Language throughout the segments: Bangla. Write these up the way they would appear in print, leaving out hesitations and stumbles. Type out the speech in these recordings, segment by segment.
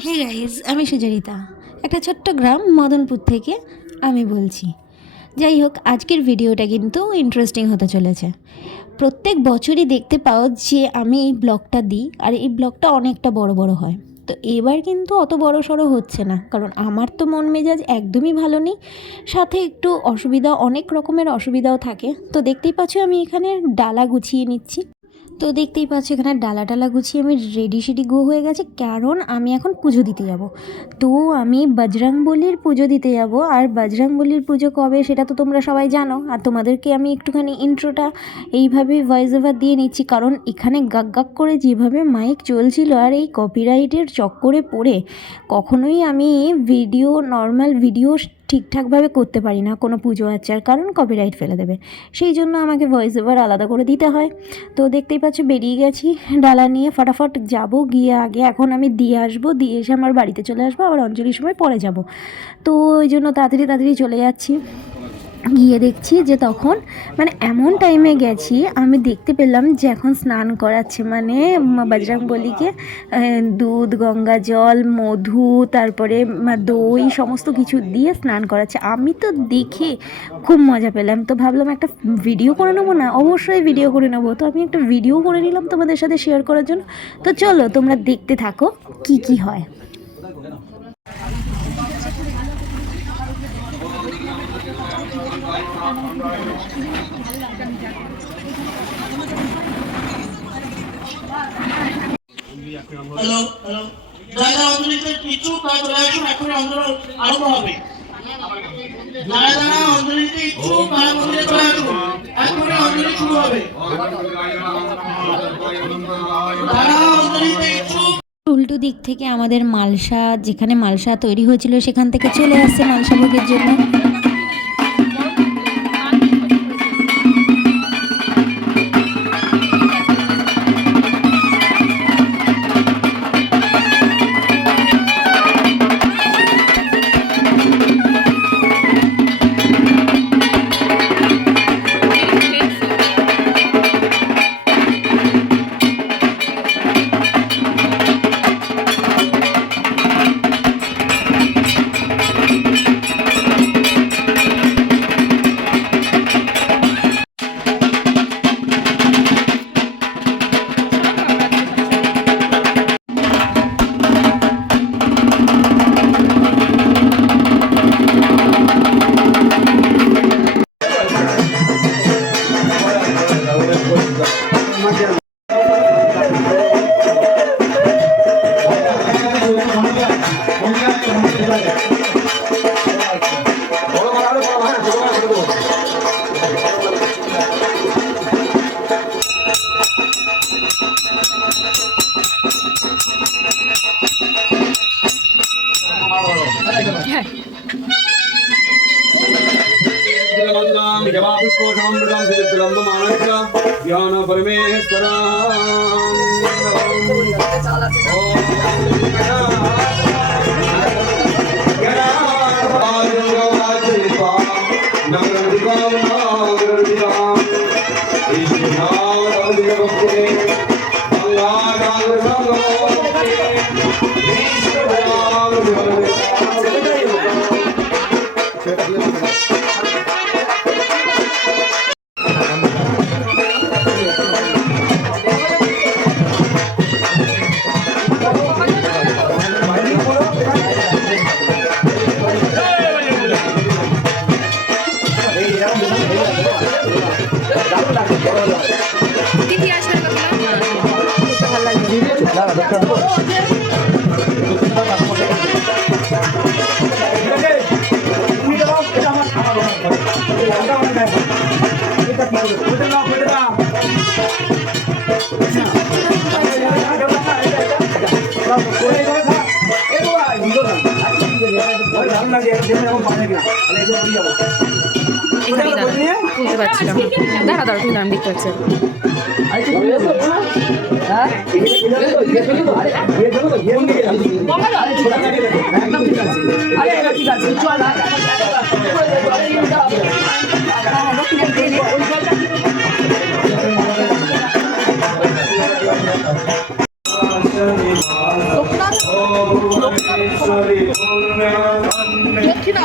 হে গাইজ, আমি সুচরিতা, একটা ছোট্ট গ্রাম মদনপুর থেকে আমি বলছি। যাই হোক, আজকের ভিডিওটা কিন্তু ইন্টারেস্টিং হতে চলেছে। প্রত্যেক বছরই দেখতে পাও যে আমি এই ব্লগটা দিই, আর এই ব্লগটা অনেকটা বড় বড় হয়। তো এবার কিন্তু অত বড় সড়ো হচ্ছে না, কারণ আমার তো মন মেজাজ একদমই ভালো নেই, সাথে একটু অসুবিধা, অনেক রকমের অসুবিধাও থাকে। তো দেখতেই পাচ্ছ আমি এখানে ডালা গুছিয়ে নিচ্ছি। তো দেখতেই পাচ্ছি এখানে ডালা টালা গুছিয়ে আমি রেডি গো হয়ে গেছে, কারণ আমি এখন পুজো দিতে যাব। তো আমি বজরংবলীর পুজো দিতে যাব, আর বজরংবলীর পুজো কবে সেটা তো তোমরা সবাই জানো। আর তোমাদেরকে আমি একটুখানি ইন্ট্রোটা এইভাবে ভয়েস ওভার দিয়ে নিচ্ছি, কারণ এখানে গাক গাক করে যেভাবে মাইক চলছিল, আর এই কপিরাইটের চক্করে পড়ে কখনোই আমি নর্মাল ভিডিও ঠিকঠাকভাবে করতে পারি না কোনো পুজো আচ্চার, কারণ কপিরাইট ফেলে দেবে। সেই জন্য আমাকে ভয়েস ওভার আলাদা করে দিতে হয়। তো দেখতেই পাচ্ছ বেরিয়ে গেছি ডালা নিয়ে, ফটাফট যাব, গিয়ে আগে এখন আমি দিয়ে আসবো, দিয়ে এসে আমার বাড়িতে চলে আসবো, আবার অঞ্জলির সময় পরে যাব। তো ওই জন্য তাড়াতাড়ি চলে যাচ্ছি। গিয়ে দেখছি যে তখন এমন টাইমে গেছি, আমি দেখতে পেলাম যে এখন স্নান করাচ্ছে, বজরংবলীকে দুধ, গঙ্গা জল, মধু, তারপরে দই সমস্ত কিছু দিয়ে স্নান করাচ্ছে। আমি তো দেখে খুব মজা পেলাম, তো ভাবলাম একটা ভিডিও করে নেবো, না অবশ্যই ভিডিও করে নেবো। তো আমি একটা ভিডিও করে নিলাম তোমাদের সাথে শেয়ার করার জন্য। তো চলো তোমরা দেখতে থাকো কি হয়। হ্যালো হ্যালো, যারা অঞ্জলিতে ইচ্ছুক তারা চলে আসুন, এখন অঞ্জলি আরম্ভ হবে। যারা অঞ্জলিতে ইচ্ছুক তারা মন্দিরে চলে আসুন, এখন অঞ্জলি শুরু হবে। যারা অঞ্জলিতে ইচ্ছুক। উল্টো দিক থেকে আমাদের মালসা, যেখানে মালসা তৈরি হয়েছিল সেখান থেকে চলে আসছে মালসা ভোগের জন্য। বুঝতে পারছিলাম, দাঁড়া তুমি নাম দেখতে পাচ্ছি। দক্ষিণা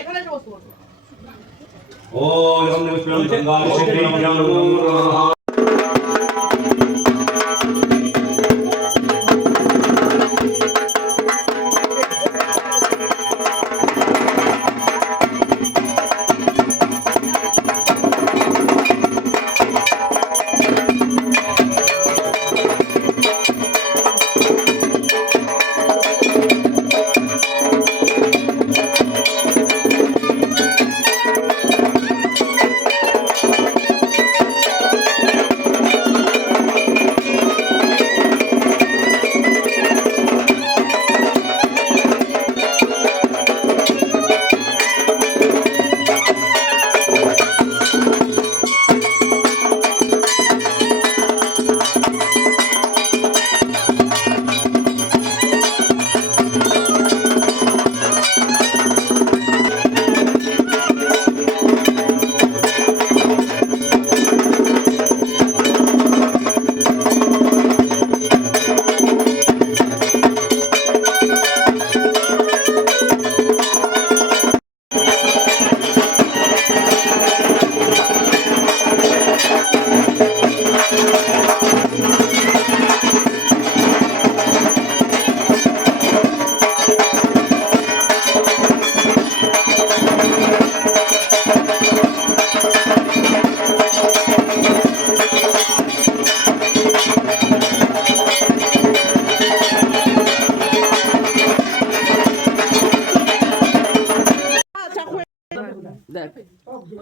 এখানে বসবো 오, 영웅 영웅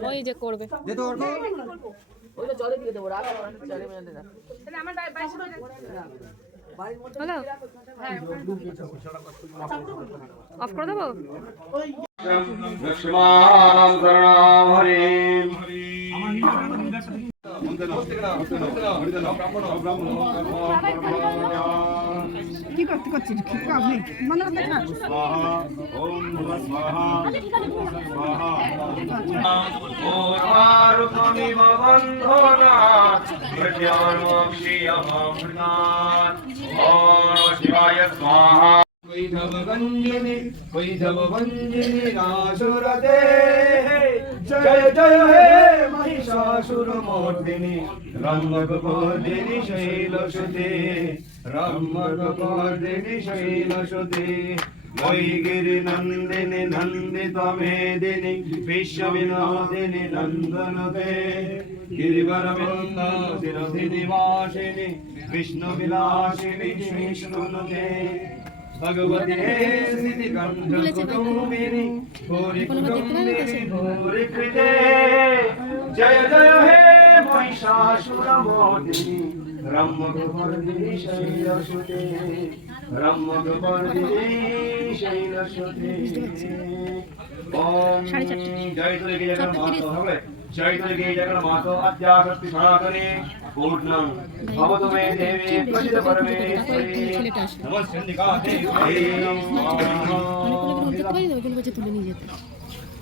ওই যে করবে হ্যালো অফ করে দেবো লক্ষ্মীমানম করুণাম হরিম কি করতে করছিস আপনি মনে হচ্ছে না ওম নমঃ স্বাহা পূর্বারুপমিব বন্ধনাৎ প্রত্যানমক্ষিয়মৃতাৎ ওম শিবায় স্বাহা वैधवभञ्जिनि नासुरते जय जय हे महिषासुरमर्दिनि रम्मकपर्दिनि शैलसुते रम्मकपर्दिनि शैलसुते वैगिरिनन्दिनि नन्दितमेदिनि विश्वविनोदिनि नन्दनते गिरिवरविन्दशिरसिनिवासिनि विष्णुविलासिनि विष्णुनुते भगवते स्थितिकण्ठकुटुम्बिनि भूरिकुटुम्बिनि भूरिकृते जय जय हे महिषासुरमर्दिनि रम्मकपर्दिनि शैलसुते रम्मकपर्दिनि शैलसुते ॐ जय दुर्गे जगन्माता হবে जय दुर्गे जगन्माता अद्याशक्ति सनातने पूर्णं भवतु मे देवी प्रसिद्ध परमेश्वरी नमस्ते তুলে নিয়ে যেতে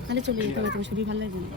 তাহলে চলে যেতে হবে, তোমার শরীর ভালো লাগবে না।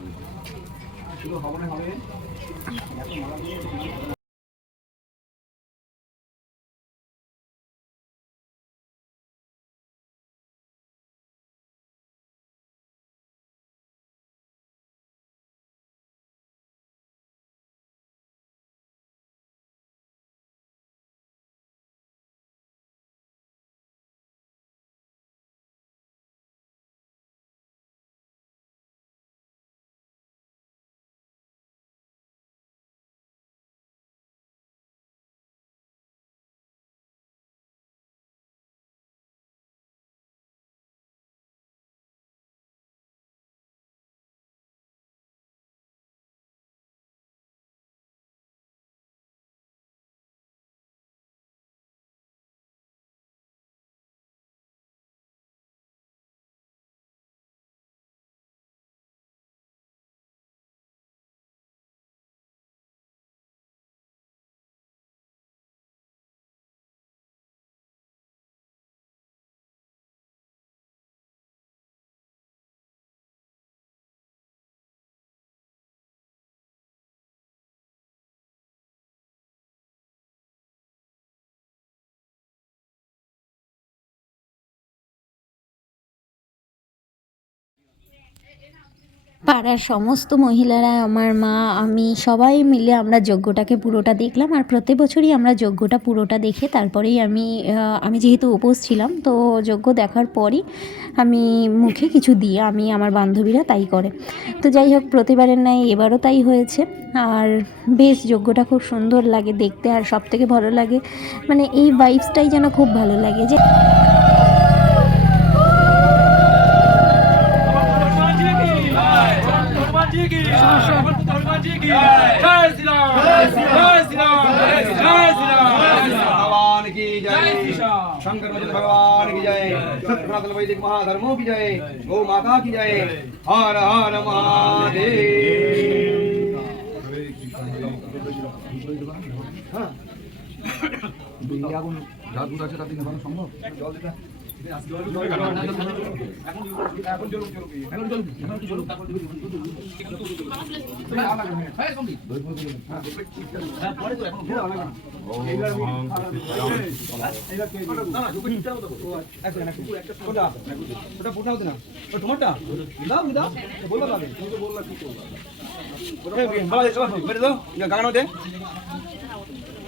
পাড়ার সমস্ত মহিলারা, আমার মা, আমি সবাই মিলে আমরা যজ্ঞটাকে পুরোটা দেখলাম। আর প্রতি বছরই আমরা যজ্ঞটা পুরোটা দেখে তারপরেই আমি যেহেতু উপোস ছিলাম, তো যজ্ঞ দেখার পরই আমি মুখে কিছু দিই, আমি আমার বান্ধবীরা তাই করে। তো যাই হোক, প্রতিবারের ন্যায় এবারও তাই হয়েছে। আর বেশ যজ্ঞটা খুব সুন্দর লাগে দেখতে, আর সবথেকে ভালো লাগে মানে এই ভাইবসটাই যেন খুব ভালো লাগে যে भगवान की जय, शंकर भजन भगवान की जय, सत्यनारायण वैदिक महाधर्मों की जय, गौ माता की जय, हर हर महादेव।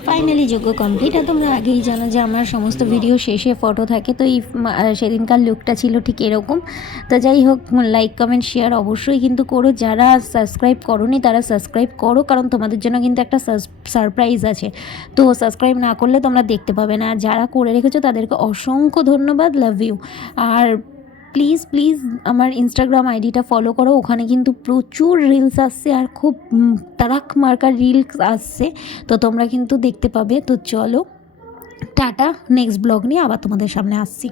ফাইনালি যজ্ঞ কমপ্লিট। আর তোমরা আগেই জানো যে আমার সমস্ত ভিডিও শেষে ফটো থাকে, তো এই সেদিনকার লুকটা ছিল ঠিক এরকম। তো যাই হোক, লাইক কমেন্ট শেয়ার অবশ্যই কিন্তু করো, যারা সাবস্ক্রাইব করোনি তারা সাবস্ক্রাইব করো, কারণ তোমাদের জন্য কিন্তু একটা সারপ্রাইজ আছে। তো সাবস্ক্রাইব না করলে তোমরা দেখতে পাবে না, আর যারা করে রেখেছো তাদেরকে অসংখ্য ধন্যবাদ, লাভ ইউ। আর প্লিজ প্লিজ আমার ইনস্টাগ্রাম আইডিটা ফলো করো, ওখানে কিন্তু প্রচুর রিলস আসছে, আর খুব তারাক মার্কার রিলস আসছে, তো তোমরা কিন্তু দেখতে পাবে। তো চলো টাটা, নেক্সট ব্লগ নিয়ে আবার তোমাদের সামনে আসছি।